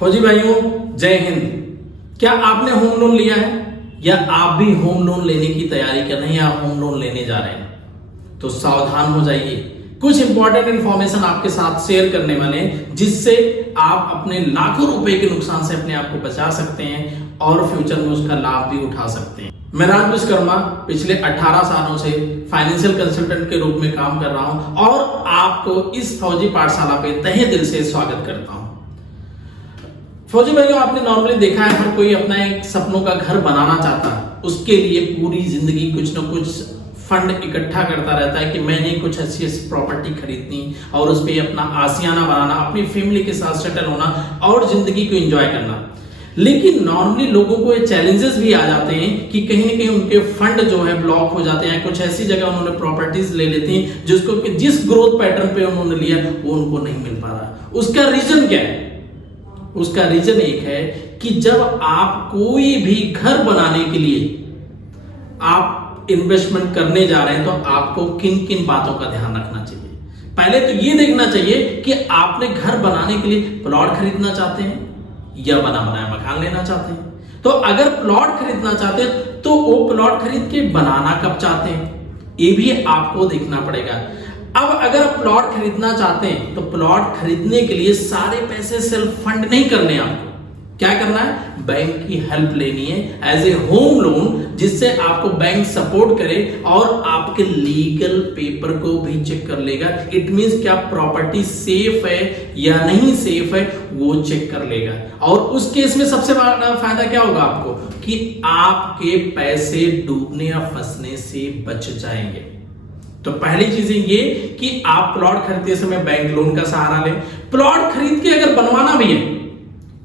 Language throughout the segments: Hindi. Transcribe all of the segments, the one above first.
फौजी भाइयों, जय हिंद। क्या आपने होम लोन लिया है या आप भी होम लोन लेने की तैयारी कर रहे हैं या होम लोन लेने जा रहे हैं? तो सावधान हो जाइए। कुछ इंपॉर्टेंट इंफॉर्मेशन आपके साथ शेयर करने वाले हैं जिससे आप अपने लाखों रुपए के नुकसान से अपने आप को बचा सकते हैं और फ्यूचर में उसका लाभ भी उठा सकते हैं। मैं राज विश्वकर्मा पिछले 18 सालों से फाइनेंशियल कंसल्टेंट के रूप में काम कर रहा हूं और आपको इस फौजी पाठशाला पे तहे दिल से स्वागत करता हूं। फौजी भाइयों, आपने नॉर्मली देखा है हर कोई अपना एक सपनों का घर बनाना चाहता है। उसके लिए पूरी जिंदगी कुछ न कुछ फंड इकट्ठा करता रहता है कि मैंने कुछ अच्छी प्रॉपर्टी खरीदनी और उस पर अपना आशियाना बनाना, अपनी फैमिली के साथ सेटल होना और जिंदगी को एंजॉय करना। लेकिन नॉर्मली लोगों को ये चैलेंजेस भी आ जाते हैं कि कहीं ना कहीं उनके फंड जो है ब्लॉक हो जाते हैं। कुछ ऐसी जगह उन्होंने प्रॉपर्टीज ले लेती हैं जिसको कि जिस ग्रोथ पैटर्न पे उन्होंने लिया वो उनको नहीं मिल पा रहा। उसका रीजन क्या है? उसका रीजन एक है कि जब आप कोई भी घर बनाने के लिए आप इन्वेस्टमेंट करने जा रहे हैं तो आपको किन किन बातों का ध्यान रखना चाहिए। पहले तो ये देखना चाहिए कि आपने घर बनाने के लिए प्लॉट खरीदना चाहते हैं या बना बनाया मकान लेना चाहते हैं। तो अगर प्लॉट खरीदना चाहते हैं तो वो प्लॉट खरीद के बनाना कब चाहते हैं, ये भी आपको देखना पड़ेगा। अब अगर आप प्लॉट खरीदना चाहते हैं तो प्लॉट खरीदने के लिए सारे पैसे सेल्फ फंड नहीं करने, आपको क्या करना है? बैंक की हेल्प लेनी है एज ए होम लोन, जिससे आपको बैंक सपोर्ट करे और आपके लीगल पेपर को भी चेक कर लेगा। इट मींस क्या प्रॉपर्टी सेफ है या नहीं सेफ है वो चेक कर लेगा। और उस केस में सबसे बड़ा फायदा क्या होगा आपको कि आपके पैसे डूबने या फंसने से बच जाएंगे। तो पहली चीज ये कि आप प्लॉट खरीदते समय बैंक लोन का सहारा लें। प्लॉट खरीद के अगर बनवाना भी है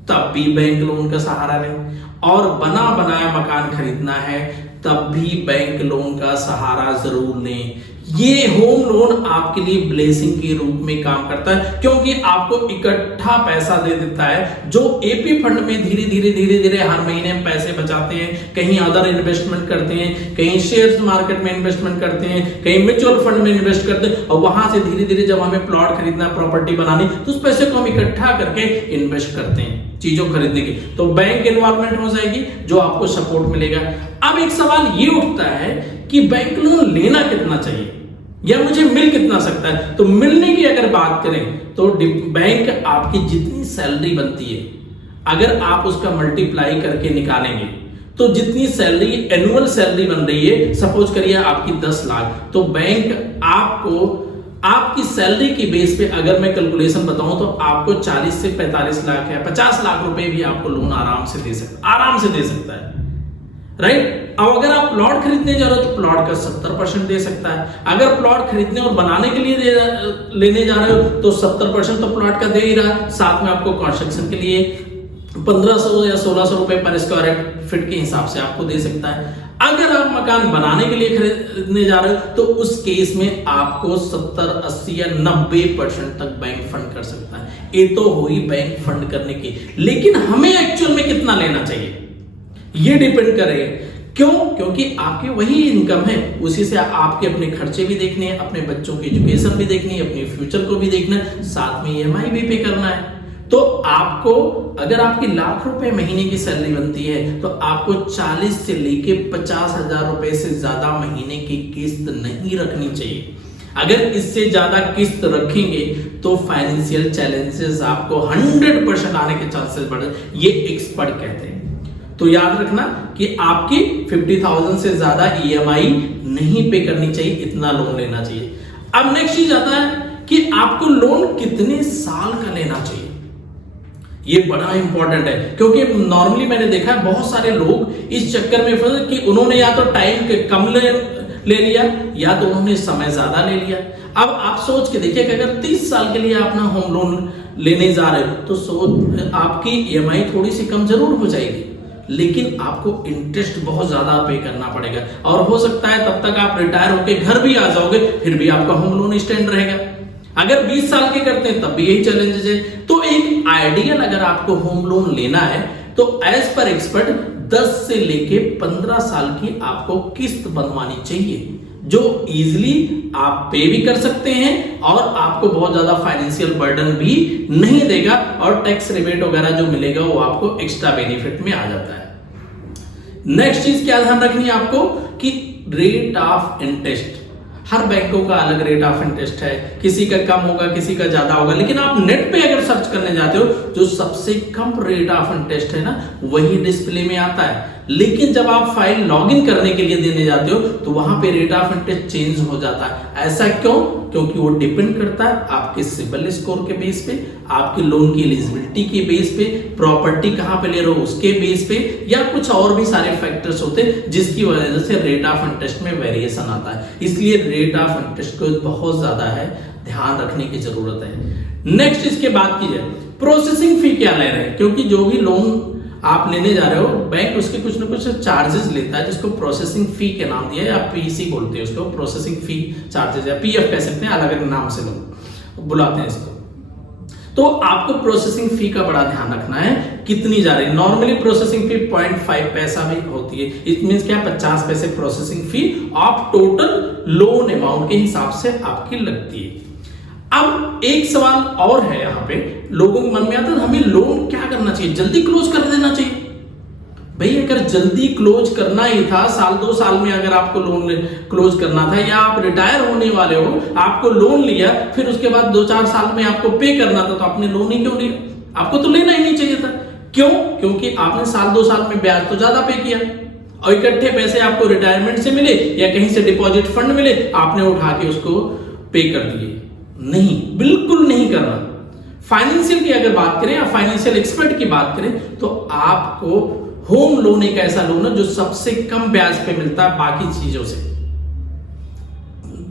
तब भी बैंक लोन का सहारा लें, और बना बनाया मकान खरीदना है तब भी बैंक लोन का सहारा जरूर लें। ये होम लोन आपके लिए ब्लेसिंग के रूप में काम करता है, क्योंकि आपको इकट्ठा पैसा दे देता है जो एपी फंड में धीरे धीरे हर महीने पैसे बचाते हैं। कहीं अदर इन्वेस्टमेंट करते हैं, कहीं शेयर्स मार्केट में इन्वेस्टमेंट करते हैं, कहीं म्यूचुअल फंड में इन्वेस्ट करते हैं, और वहां से धीरे धीरे जब हमें प्लॉट खरीदना, प्रॉपर्टी बनानी, तो उस पैसे को हम इकट्ठा करके इन्वेस्ट करते हैं चीजों खरीदने की। तो बैंक इन्वॉल्वमेंट हो जाएगी जो आपको सपोर्ट मिलेगा। अब एक सवाल ये उठता है कि बैंक लोन लेना कितना चाहिए या मुझे मिल कितना सकता है। तो मिलने की अगर बात करें तो बैंक आपकी जितनी सैलरी बनती है अगर आप उसका मल्टीप्लाई करके निकालेंगे तो जितनी सैलरी एनुअल सैलरी बन रही है, सपोज करिए आपकी 10 लाख, तो बैंक आपको आपकी सैलरी की बेस पे अगर मैं कैलकुलेशन बताऊं तो आपको 40 से 45 लाख या 50 लाख रुपए भी आपको लोन आराम से दे सकता है, राइट। अब अगर आप प्लॉट खरीदने जा रहे हो तो प्लॉट का 70% दे सकता है। अगर प्लॉट खरीदने और बनाने के लिए लेने जा रहे हो तो 70% तो प्लॉट का दे ही रहा, साथ में आपको कंस्ट्रक्शन के लिए 1500 या 1600 रुपए पर स्क्वायर फीट के हिसाब से आपको दे सकता है। अगर आप मकान बनाने के लिए खरीदने जा रहे हो तो उस केस में आपको 70, 80 या 90% तक बैंक फंड कर सकता है। ये तो हुई बैंक फंड करने की, लेकिन हमें एक्चुअल में कितना लेना चाहिए ये डिपेंड करे। क्यों? क्योंकि आपकी वही इनकम है, उसी से आपके अपने खर्चे भी देखने हैं, अपने बच्चों की एजुकेशन भी देखनी है, अपने फ्यूचर को भी देखना है, साथ में ईएमआई भी पे करना है। तो आपको अगर आपकी लाख रुपए महीने की सैलरी बनती है तो आपको 40 से लेके 50,000 रुपए से ज्यादा महीने की किस्त नहीं रखनी चाहिए। अगर इससे ज्यादा किस्त रखेंगे तो फाइनेंशियल चैलेंजेस आपको 100% आने के चांसेस बढ़े, ये एक्सपर्ट कहते हैं। तो याद रखना कि आपकी 50,000 से ज्यादा ईएमआई नहीं पे करनी चाहिए, इतना लोन लेना चाहिए। अब नेक्स्ट चीज आता है कि आपको लोन कितने साल का लेना चाहिए। ये बड़ा इंपॉर्टेंट है, क्योंकि नॉर्मली मैंने देखा है बहुत सारे लोग इस चक्कर में फंसे कि उन्होंने या तो टाइम के कम ले लिया या तो उन्होंने समय ज्यादा ले लिया। अब आप सोच के देखिए कि अगर 30 साल के लिए अपना होम लोन लेने जा रहे हो तो आपकी ईएमआई थोड़ी सी कम जरूर हो जाएगी, लेकिन आपको इंटरेस्ट बहुत ज्यादा पे करना पड़ेगा, और हो सकता है तब तक आप रिटायर होके घर भी आ जाओगे फिर भी आपका होम लोन स्टैंड रहेगा। अगर 20 साल के करते हैं तब भी यही चैलेंजेस है। तो एक आइडियल अगर आपको होम लोन लेना है तो एज पर एक्सपर्ट 10 से लेके 15 साल की आपको किस्त बनवानी चाहिए, जो इजीली आप पे भी कर सकते हैं और आपको बहुत ज्यादा फाइनेंशियल बर्डन भी नहीं देगा, और टैक्स रिबेट वगैरह जो मिलेगा वो आपको एक्स्ट्रा बेनिफिट में आ जाता है। नेक्स्ट चीज क्या ध्यान रखनी है आपको कि रेट ऑफ इंटरेस्ट, हर बैंकों का अलग रेट ऑफ इंटरेस्ट है, किसी का कम होगा किसी का ज्यादा होगा, लेकिन आप नेट पे अगर सर्च करने जाते हो जो सबसे कम रेट ऑफ इंटरेस्ट है ना वही डिस्प्ले में आता है, लेकिन जब आप फाइल लॉगिन करने के लिए देने जाते हो तो वहां पे रेट ऑफ इंटरेस्ट चेंज हो जाता है। ऐसा क्यों? क्योंकि वो डिपेंड करता है आपके सिबिल स्कोर के बेस पे, आपके लोन की एलिजिबिलिटी के बेस पे, प्रॉपर्टी कहां पे ले रहे हो उसके बेस पे, या कुछ और भी सारे फैक्टर्स होते हैं जिसकी वजह से रेट ऑफ इंटरेस्ट में वेरिएशन आता है। इसलिए रेट ऑफ इंटरेस्ट को बहुत ज्यादा है ध्यान रखने की जरूरत है। नेक्स्ट इसके बाद की जाए प्रोसेसिंग फी क्या ले रहे हैं, क्योंकि जो भी लोन आप लेने जा रहे हो बैंक उसके कुछ ना कुछ चार्जेस लेता है जिसको प्रोसेसिंग फी के नाम दिया है, या पीसी बोलते हैं उसको, प्रोसेसिंग फी चार्जेस या पीएफ कह सकते हैं, अलग अलग नाम से लोग बुलाते हैं इसको। तो आपको प्रोसेसिंग फी का बड़ा ध्यान रखना है कितनी जा रही है। नॉर्मली प्रोसेसिंग फी 0.5 पैसा भी होती है, इट मींस क्या 50 पैसे प्रोसेसिंग फी आप टोटल लोन अमाउंट के हिसाब से आपकी लगती है। अब एक सवाल और है यहाँ पे लोगों के मन में आता है हमें लोन क्या करना चाहिए, जल्दी क्लोज कर देना चाहिए। भाई अगर जल्दी क्लोज करना ही था, साल 2 साल में अगर आपको लोन क्लोज करना था, या आप रिटायर होने वाले हो आपको लोन लिया फिर उसके बाद 2-4 साल में आपको पे करना था, तो आपने लोन ही क्यों लिया? आपको तो लेना ही नहीं चाहिए था। क्यों? क्योंकि आपने साल 2 साल में ब्याज तो ज्यादा पे किया और इकट्ठे पैसे आपको रिटायरमेंट से मिले या कहीं से डिपॉजिट फंड मिले, आपने उठा के उसको पे कर दिए। नहीं, बिल्कुल नहीं करना। फाइनेंशियल की अगर बात करें या फाइनेंशियल एक्सपर्ट की बात करें तो आपको होम लोन एक ऐसा लोन है जो सबसे कम ब्याज पे मिलता है बाकी चीजों से।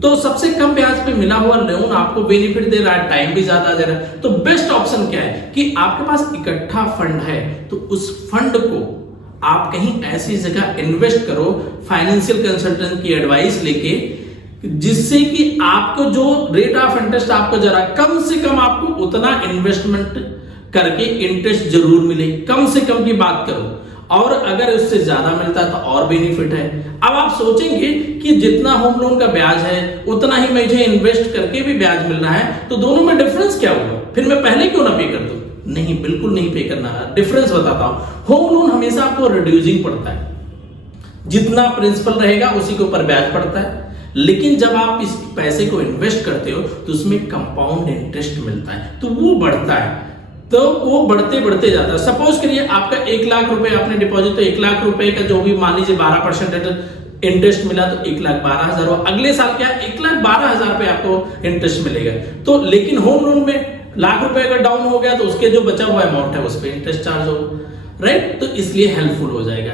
तो सबसे कम ब्याज पे मिला हुआ लोन आपको बेनिफिट दे रहा है, टाइम भी ज्यादा दे रहा है। तो बेस्ट ऑप्शन क्या है कि आपके पास इकट्ठा फंड है तो उस फंड को आप कहीं ऐसी जगह इन्वेस्ट करो फाइनेंशियल कंसल्टेंट की एडवाइस लेके, जिससे कि आपको जो रेट ऑफ इंटरेस्ट आपको जरा कम से कम आपको उतना इन्वेस्टमेंट करके इंटरेस्ट जरूर मिले। कम से कम की बात करो, और अगर उससे ज्यादा मिलता है तो और बेनिफिट है। अब आप सोचेंगे कि जितना होम लोन का ब्याज है उतना ही मुझे इन्वेस्ट करके भी ब्याज मिल रहा है, तो दोनों में डिफरेंस क्या होगा, फिर मैं पहले क्यों ना पे कर दूं? नहीं, बिल्कुल नहीं पे करना है। डिफरेंस बताता हूं, होम लोन हमेशा आपको रिड्यूसिंग पड़ता है, जितना प्रिंसिपल रहेगा उसी के ऊपर ब्याज पड़ता है। लेकिन जब आप इस पैसे को इन्वेस्ट करते हो तो उसमें कंपाउंड इंटरेस्ट मिलता है, तो वो बढ़ता है, तो वो बढ़ते बढ़ते जाता है। सपोज करिए आपका 1 लाख रुपए आपने डिपॉजिट, तो 1 लाख रुपए का जो भी मान लीजिए 12% इंटरेस्ट मिला तो 1,12,000 हो। अगले साल क्या 1,12,000 रुपए आपको इंटरेस्ट मिलेगा। तो लेकिन होम लोन में लाख रुपए अगर डाउन हो गया तो उसके जो बचा हुआ अमाउंट है उस पर इंटरेस्ट चार्ज होगा, राइट? तो इसलिए हेल्पफुल हो जाएगा।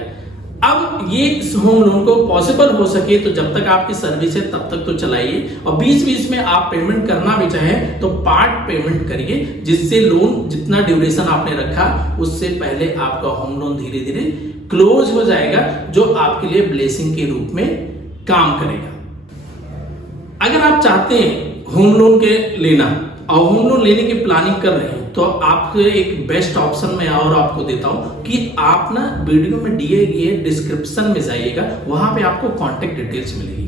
अब ये इस होम लोन को पॉसिबल हो सके तो जब तक आपकी सर्विस है तब तक तो चलाइए, और बीच बीच में आप पेमेंट करना भी चाहें तो पार्ट पेमेंट करिए, जिससे लोन जितना ड्यूरेशन आपने रखा उससे पहले आपका होम लोन धीरे धीरे क्लोज हो जाएगा, जो आपके लिए ब्लेसिंग के रूप में काम करेगा। अगर आप चाहते हैं होम लोन के लेना और होम लोन लेने की प्लानिंग कर रहे हैं तो आपको एक बेस्ट ऑप्शन मैं और आपको देता हूं कि आप ना वीडियो में दिए गए डिस्क्रिप्शन में जाइएगा, वहां पे आपको कांटेक्ट डिटेल्स मिलेगी।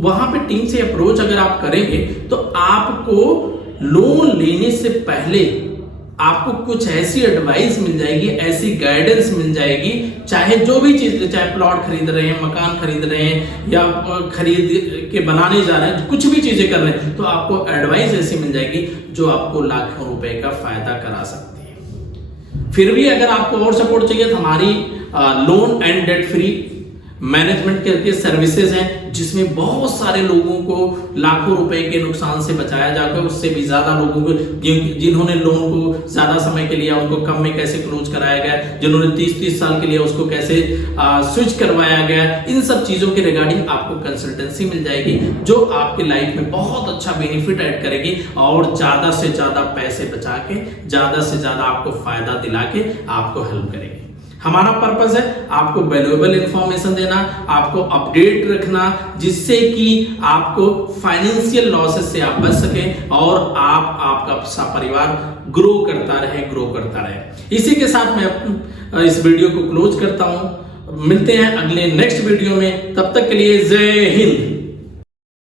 वहां पे टीम से अप्रोच अगर आप करेंगे तो आपको लोन लेने से पहले आपको कुछ ऐसी एडवाइस मिल जाएगी, ऐसी गाइडेंस मिल जाएगी, चाहे जो भी चीज, चाहे प्लॉट खरीद रहे हैं, मकान खरीद रहे हैं या खरीद के बनाने जा रहे हैं, कुछ भी चीजें कर रहे हैं, तो आपको एडवाइस ऐसी मिल जाएगी जो आपको लाखों रुपए का फायदा करा सकती है। फिर भी अगर आपको और सपोर्ट चाहिए तो हमारी loan and debt free management करके सर्विसेज हैं, जिसमें बहुत सारे लोगों को लाखों रुपए के नुकसान से बचाया जाकर उससे भी ज्यादा लोगों को, जिन्होंने लोन को ज्यादा समय के लिए उनको कम में कैसे क्लोज कराया गया, जिन्होंने 30-30 साल के लिए उसको कैसे स्विच करवाया गया, इन सब चीजों के रिगार्डिंग आपको कंसल्टेंसी मिल जाएगी जो आपकी लाइफ में बहुत अच्छा बेनिफिट ऐड करेगी और ज्यादा से ज्यादा पैसे बचा के ज्यादा से ज्यादा आपको फायदा दिला के आपको हेल्प करेगी। हमारा पर्पस है आपको वैल्यूएबल इंफॉर्मेशन देना, आपको अपडेट रखना, जिससे कि आपको फाइनेंशियल लॉसेस से आप बच सकें और आपका परिवार ग्रो करता रहे। इसी के साथ मैं इस वीडियो को क्लोज करता हूं। मिलते हैं अगले नेक्स्ट वीडियो में, तब तक के लिए जय हिंद।